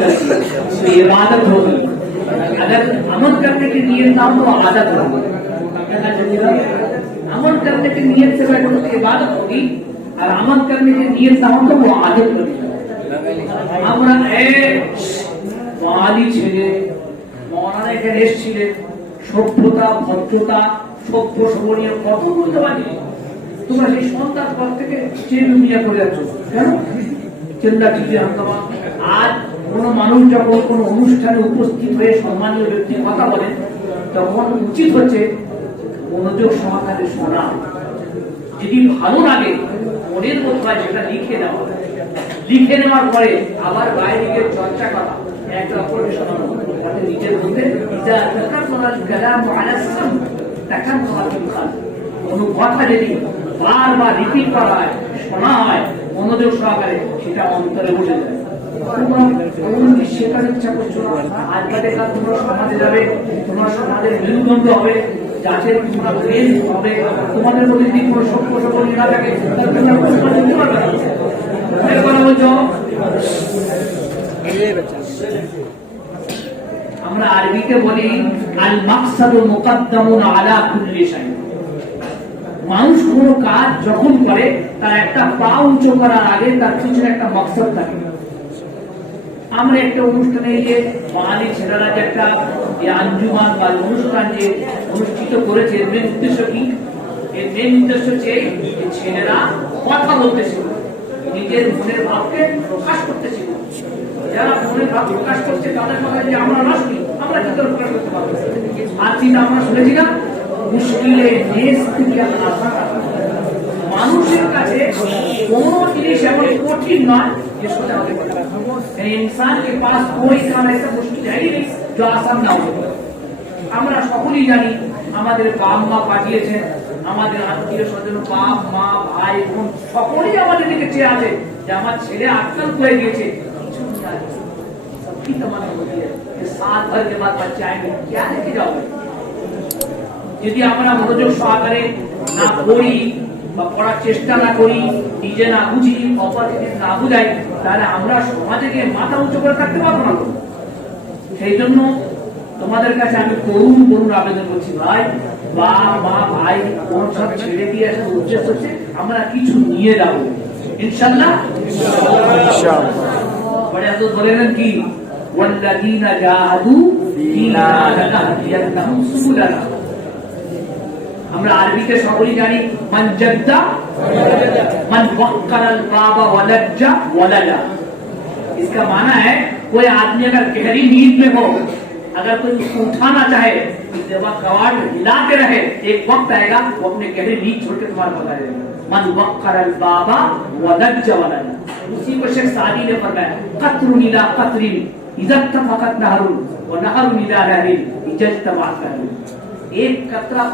करती है, ये इबादत होगी। अगर अमल करने की नीयत ना हो तो आदत होगी। अमल करने की नीयत से बैठो तो इबादत होगी, और अमल करने की नीयत ना हो तो वो आदत होगी। আমরা বাঙালি ছেলে মহারানা এখানে এসেছিলেন, সভ্যতা ভদ্রতা সভ্য সবনীয় কত বলতে পারি। তোমরা সেই সন্তান পর থেকে চেলুমিয়া করে যাচ্ছ কেন? চিন্তা চিন্তা হাঙ্গামা। আজ কোন মানুষ যখন কোন অনুষ্ঠানে উপস্থিত হয়ে সম্মানীয় ব্যক্তির কথা বলেন, তখন উচিত হচ্ছে মনোযোগ সহকারে শোনা। যদি ভালো লাগে মনের মধ্যে সেটা লিখে দেওয়া, লিখে নেওয়ার পরে আবার বাইরে গিয়ে চর্চা করা, একটা অপরকে শোনানো। নিজের মধ্যে কোন কথা যদি বারবার রিপিট করা হয়, শোনা হয় মনোযোগ সহকারে, সেটা অন্তরে বসে যায়। শেখার ইচ্ছা করছো না, আজকে দেখা তোমরা সমাজে যাবে, তোমার সমাজের মেরুদণ্ড হবে, যাদের তোমরা প্রেম হবে, তোমাদের মধ্যে যদি কোনো সভ্য সবল না থাকে আমরা আরবিতে বলি আল মাকসাদু মুকদ্দামুন আলা কুল্লি শাই। মানুষ কোনো কাজ যখন করে তার একটা পা উঁচু করার আগে তার পিছনে একটা মাকসাদ থাকে। আমরা একটা অনুষ্ঠানে যে বাঙালি ছেলেরা যে একটা আঞ্জুমান বা অনুষ্ঠান যে অনুষ্ঠিত করেছে, এর মেন উদ্দেশ্য কি? এর মেন উদ্দেশ্য হচ্ছে ছেলেরা কথা বলতে শিখবে, নিজের মনের ভাবকে প্রকাশ করতে শিখবে। যারা মনের ভাব প্রকাশ করছে তাদের কথা যে আমরা না শুনি, আমরা কি করে প্রকাশ করতে পারবো? আর চিন্তা আমরা শুনেছি না, মুশকিলে দেশ থেকে আসা। মানুষের কাছে কোন জিনিস এমন কঠিন নয় যে সোজা হতে পারে। इंसान के पास कोई काम ऐसा मुश्किल है ही नहीं जो आसान ना हो। আমরা সকলেই জানি আমাদের বাপ মা পাঠিয়েছেন, আমাদের আত্মীয় স্বজন বাপ মা ভাই বোন সকলেই আমাদের দিকে চেয়ে আছে যে আমার ছেলে আজকাল হয়ে গিয়েছে, কিছু सबकी तमन्ना होती है कि साल भर के बाद बच्चे आएंगे, क्या लेके जाओगे? যদি আমরা মনোযোগ সহকারে না পড়ি বা পড়ার চেষ্টা না করি, নিজে না বুঝি, অপরকে না বুঝাই, তাহলে আমরা সমাজে গিয়ে মাথা উঁচু করে থাকতে পারবো না। সেই জন্য তোমাদের কাছে আমি করুণ করুণ আবেদন করছি, ভাই বা মা ভাই কোন সব ছেড়ে দিয়ে আসা উদ্দেশ্য হচ্ছে আমরা কিছু নিয়ে যাবো ইনশাআল্লাহ। বড় আল্লাহ বলেন কি ওয়াল্লাযীনা জাহাদু ফীনা লানাহদিয়ান্নাহুম সুবুলানা। আমরা আরবিতে সকলেই জানি মান জাদ্দা মান ওয়াক্কারাল বাবা ওয়ালাজ্জা ওয়ালালা। इसका माना है कोई आदमी अगर गहरी नींद में हो, अगर कोई उसको उठाना चाहे, कवाड़ हिलाते रहे, एक वक्त आएगा वो अपने गहरी नींद छोड़ के तुम्हारे पास आएगा। मन वक्करल बाबा वलज्जा वलाला। उसी को शेख सादी ने फरमाया कतरुन इला कतरिन इज्जत फकत नहरुन व नहरुन इला नहरिन इज्जत तमाकरुन। एक कतरा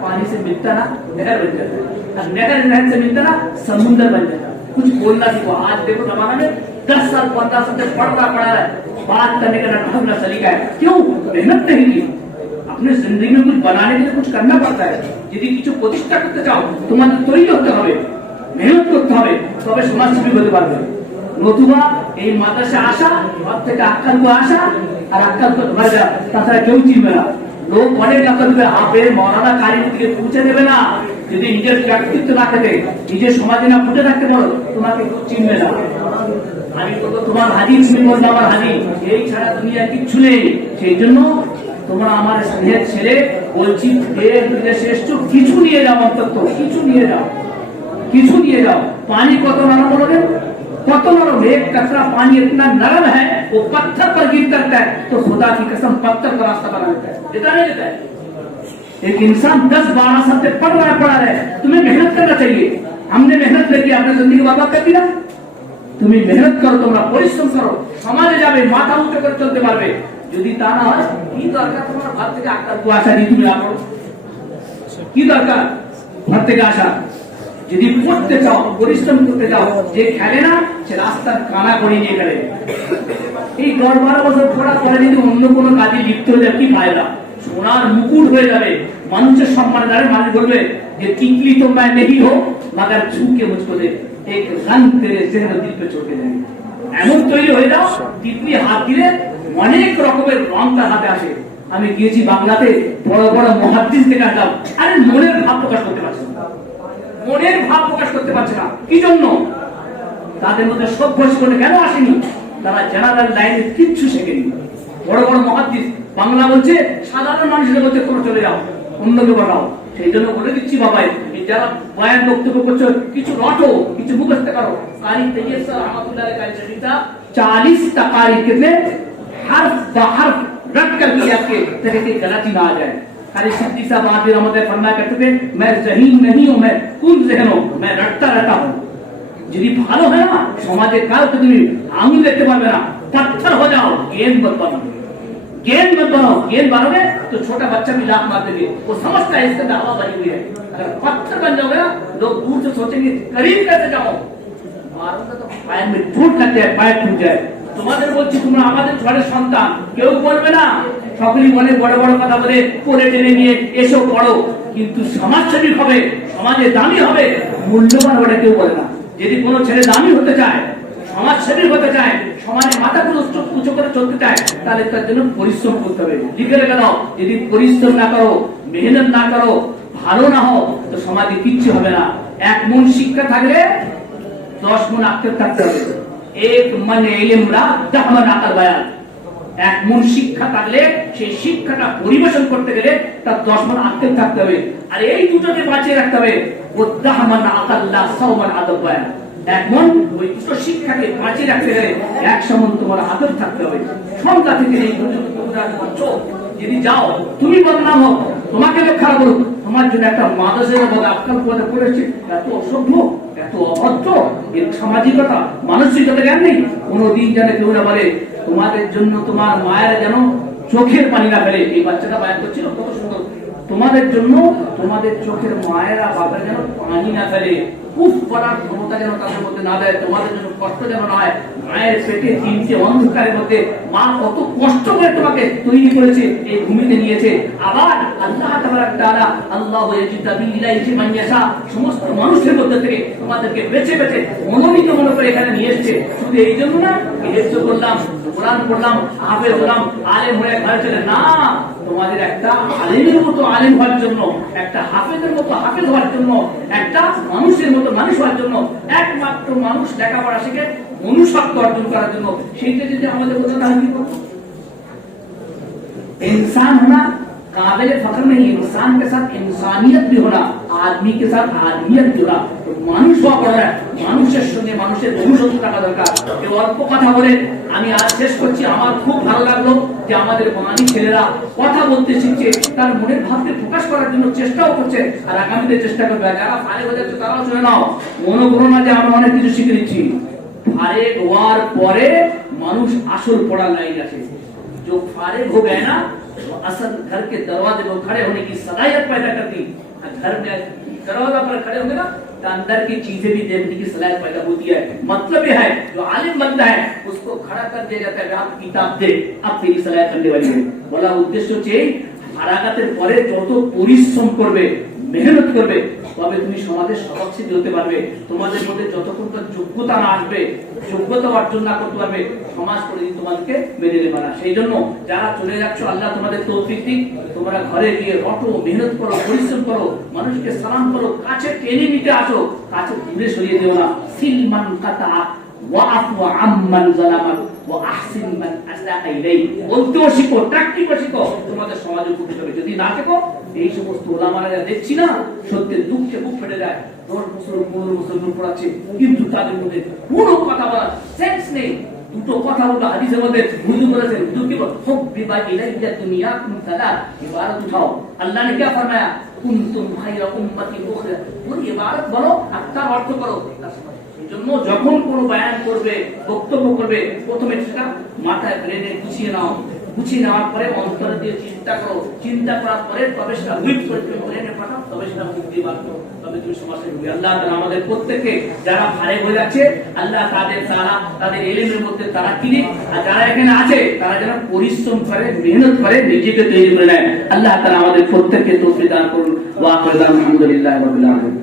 पानी से मिलता ना नहर बन जाता है, और नहर से मिलता ना समुद्र बन जाता है। कुछ बोलना सीखो। आज देखो जमाना में 10 साल 15 साल तक पढ़ रहा है, बात करने का ढंग सलीका है। क्यों? मेहनत नहीं की। अपने जिंदगी में कुछ बनाने के लिए कुछ करना पड़ता है। यदि কিছু প্রতিষ্ঠা করতে চাও তোমাদের তৈরি হতে হবে, মেহনত করতে হবে, তবে সমাজসেবী হতে পারবে। নতুবা এই মাদ্রাসা আসা, ঘর থেকে আক্কাল को আসা আর আক্কাল को ঘর যাওয়া, তাছাড়া কেউ চিনবে না। লোক অনেক টাকা দেবে, আপের মৌলানা কারিম থেকে পৌঁছে দেবে না। যদি নিজের ব্যক্তিত্ব না থাকে, নিজের সমাজে না ফুটে থাকতে পারো, তোমাকে কেউ চিনবে না। আমি বলবো তোমার হাজি, তুমি বলবো আমার হাজি, এই ছাড়া দুনিয়া কিচ্ছু নেই। সেই জন্য তোমরা আমার স্নেহের ছেলে বলছি, দেশ বিদেশে এসছো, কিছু নিয়ে যাও, অন্তত কিছু নিয়ে যাও, কিছু নিয়ে যাও। পানি কত নরম বলবেন, কত নরম। एक कतरा पानी इतना नरम है वो पत्थर पर गिर करता है तो खुदा की कसम पत्थर का रास्ता बना देता है, देता नहीं देता है। एक इंसान 10-12 साल से पढ़ रहा है, तुम्हें मेहनत करना चाहिए। हमने मेहनत नहीं की, आपने जिंदगी बर्बाद कर दिया। তুমি মেহনত করো, তোমরা পরিশ্রম করো, সমাজে যাবে, মাথা উঁচু করে চলতে পারবে। যদি তা না হয়, কি দরকার তোমার ঘর থেকে আক্কাল को আসা দিয়ে তুমি আসো? কি দরকার ঘর থেকে আসা? যদি পড়তে চাও, পরিশ্রম করতে চাও, যে খেলে না সে রাস্তার কানা করে নিয়ে গেলে। এই 10-12 বছর পড়ার পরে যদি অন্য কোনো কাজে লিপ্ত হয়ে যায়, কি ফায়দা? সোনার মুকুট হয়ে যাবে, মানুষের সম্মান দাঁড়ে, মানুষ বলবে যে টিকলি তো मैं नहीं हो मगर छू के मुझको दे, एक रंग तेरे ज़हन दिल पे छोड़ के जाएंगे। এমন তৈরি হয়ে যাও তিতলি হাত দিলে অনেক রকমের রং তার হাতে আসে। আমি গিয়েছি বাংলাতে, বড় বড় মুহাদ্দিস দেখে আসলাম, আরে মনের ভাব প্রকাশ করতে পারছে না, মনের ভাব প্রকাশ করতে পারছে না। কি জন্য? তাদের মধ্যে সভ্য জীবনে কেন আসেনি? তারা জেনারেল লাইনে কিচ্ছু শেখেনি। বড় বড় মুহাদ্দিস বাংলা বলছে, সাধারণ মানুষের মধ্যে তোমরা চলে যাও, অন্যকে বলাও। সেই জন্য বলে দিচ্ছি বাবাই, যারা বয়ান বক্তব্য করছো কিছু রটো, কিছু মুখস্থ করো। কারি তৈয়ব স্যার রহমাতুল্লাহ আলাইহি শরীফা 40 तकारी कितने हर्फ बहर्फ रट कर दिया के तरह की गलती ना आ जाए। खाली सिद्दीक साहब आदि रहमत फरमाया करते थे, मैं ज़हीन नहीं हूं, मैं कुल ज़हन हूं, मैं रटता रहता हूं। যদি ভালো হয় না, সমাজে কাউকে তুমি আঙুল দেখতে পারবে না। पत्थर हो जाओ, गेंद मत बनो, गेंद मत बनो। गेंद बनोगे तो छोटा बच्चा भी लात मार देंगे, वो समझता है इसके अंदर हवा भरी हुई है। अगर पत्थर बन जाओगे ना, लोग दूर से सोचेंगे करीब कैसे जाओ, मारूंगा तो पैर में चोट लग जाए, पैर टूट जाए। তোমাদের বলছি, তোমরা আমাদের ঘরের সন্তান, কেউ বলবে না। সকলেই বলে বড় বড় কথা বলে কোলে টেনে নিয়ে এসো পড়ো, কিন্তু সমাজসেবী হবে, সমাজে দামি হবে, মূল্যবান হবে কেউ বলে না। যদি কোনো ছেলে দামি হতে চায়, সমাজসেবী হতে চায়, সমাজে মাথাগুলো উঁচু করে চলতে চায়, তাহলে তার জন্য পরিশ্রম করতে হবে। লিখে রেখে দাও, যদি পরিশ্রম না করো, মেহনত না করো, ভালো না হও, তো সমাজে কিচ্ছু হবে না। 1 মণ শিক্ষা থাকলে 10 মণ আকল থাকতে হবে। এক মন ইলম রা 10 মণ আকল বয়ান। 1 মণ শিক্ষা থাকলে সেই শিক্ষাটা পরিবেশন করতে গেলে তার 10 মণ আকল থাকতে হবে। আর এই দুটোকে বাঁচিয়ে রাখতে হবে। ও 10 মণ আকল লা 100 মণ আদব বয়ান। 1 মণ ওই দুটো শিক্ষাকে বাঁচিয়ে রাখতে গেলে 100 মণ তোমার আদব থাকতে হবে। সন্ধ্যা থেকে এই পর্যন্ত তোমরা করছো, যদি যাও তুমি বদনাম হও, তোমাকে লোক খারাপ বলুক, তোমার জন্য একটা মাদ্রাসার মধ্যে আজকাল পড়েছে, এত অসভ্য, এত অভদ্র, এর সামাজিকতা মানসিকতা জ্ঞান নেই। কোনোদিন যেন কেউ না বলে তোমাদের জন্য তোমার মায়ের যেন চোখের পানি না ফেলে। এই বাচ্চাটা বায়ান করছিল কত সুন্দর, তোমাদের জন্য তোমাদের চোখের মায়েরা বাবা যেন পানি না ফেলে, উফ করার ক্ষমতা যেন তাদের মধ্যে না দেয়, তোমাদের জন্য কষ্ট যেন না হয়। মায়ের পেটে 3টে অন্ধকারের মধ্যে মা কত কষ্ট করে তোমাকে তৈরি করেছে, এই ভূমিতে নিয়েছে। আবার আল্লাহ তাআলা আল্লাহু ইয়াজতাবি ইলাইহি মান ইয়াশা, সমস্ত মানুষের মধ্যে থেকে তোমাদেরকে বেছে বেছে মনোনীত মনে করে এখানে নিয়ে এসেছে। শুধু এই জন্য না হিফজ করলাম, কোরআন পড়লাম, হাফেজ হলাম, আলেম হয়ে ঘরে চলে না, তোমাদের একটা আলেমের মতো আলেম হওয়ার জন্য, একটা হাফেজের মতো হাফেজ হওয়ার জন্য, একটা মানুষের মতো মানুষ হওয়ার জন্য। একমাত্র মানুষ লেখাপড়া শিখে মনুষ্যত্ব অর্জন করার জন্য। সেইটা যদি আমাদের কোথাও দাঁড়িয়ে করতো, इंसान होना काबिल फख्र नहीं, इंसान के साथ इंसानियत भी होना, आदमी के साथ आदमियत जुड़ा। तो মানুষ হওয়া পড়ে, মানুষের সঙ্গে মানুষের মনুষ্যত্ব থাকা দরকার। কেউ অল্প কথা বলে আমি আজ শেষ করছি। আমার খুব ভালো লাগলো যে আমাদের বাঙালি ছেলেরা কথা বলতে শিখছে, তার মনের ভাবকে প্রকাশ করার জন্য চেষ্টাও করছে, আর আগামীতে চেষ্টা করবে। যারা ফারে হয়ে যাচ্ছে তারাও শুনে নাও, মনে করো না যে আমরা অনেক কিছু শিখে নিচ্ছি। ফারে হওয়ার পরে মানুষ আসল পড়ার লাইন আছে। जो फारिग हो गए ना, वो असल घर के दरवाजे में खड़े होने की सलाहियत पैदा करती। घर में दरवाजा पर खड़े होंगे ना, तो अंदर की चीजें भी देखने की सलाहियत पैदा होती है। मतलब ये है, जो आलिम बनता है उसको खड़ा कर दिया जाता है, आप किताब दे, अब तेरी सलाहियत करने वाली है। बोला उद्देश्य হচ্ছে হারাকাতের পরে যত পরিশ্রম করবে, মেহনত করবে, তবে তুমি সমাজের সদস্য হতে পারবে। তোমাদের মধ্যে যতক্ষণ যোগ্যতা না আসবে, যোগ্যতা অর্জন না করতে পারবে, সমাজ কোনদিন তোমাদেরকে মেনে নেবে না। সেই জন্য যারা চলে যাচ্ছ, আল্লাহ তোমাদের তৌফিক দিক। তোমরা ঘরে গিয়ে রটো, মেহনত করো, পরিশ্রম করো, মানুষকে সালাম করো, কাছে টেনে নিতে আসো, কাছে দূরে সরিয়ে দিও না। সিলমান কাতা ওয়াফু আম্মান যালামাক ওয়া আহসিন মান আসআ ইলাই। বলতেও শিখো, টাকটিকও শিখো, তোমাদের সমাজে উপকৃত হবে। যদি না শেখো, এই সমস্ত ওলামারা যা দেখছি না, সত্যি দুঃখে বুক ফেটে যায়। 10 বছর 15 বছর ধরে পড়াচ্ছে, কিন্তু তাদের মধ্যে কোনো কথা বলার সেন্স নেই। দুটো কথা বলতে হাদিসের মধ্যে হুজুর বলেছেন, হুজুর কি বল, হুব্বি বা ইলাইয়া দুনিয়াকুম সালাত, ইবারত উঠাও। আল্লাহ ने क्या फरमाया, কুনতুম খায়রা উম্মাতিন উখরা। পুরো ইবারত বলো আর তার অর্থ করো। জন্য যখন কোনো বয়ান করবে, বক্তব্য করবে, প্রথমে সেটা মাথায় ব্রেনে গুছিয়ে নাও। গুছিয়ে নেওয়ার পরে অন্তরে দিয়ে চিন্তা করো, চিন্তা করার পরে তবে সেটা হুইপ করে ব্রেনে পাঠাও, তবে সেটা মুখ দিয়ে বার করো, তবে তুমি সমাজে ঢুকবে। আল্লাহ তাআলা আমাদের প্রত্যেককে যারা ফারিগ হয়ে যাচ্ছে, আল্লাহ তাদের ইলমের মধ্যে তারা কিনে, আর যারা এখানে আছে তারা যেন পরিশ্রম করে, মেহনত করে, নিজেকে তৈরি করে নেয়। আল্লাহ তাআলা আমাদের প্রত্যেককে তৌফিক দান করুন। ওয়া আখিরু দাওয়ানা আলহামদুলিল্লাহি রাব্বিল আলামিন।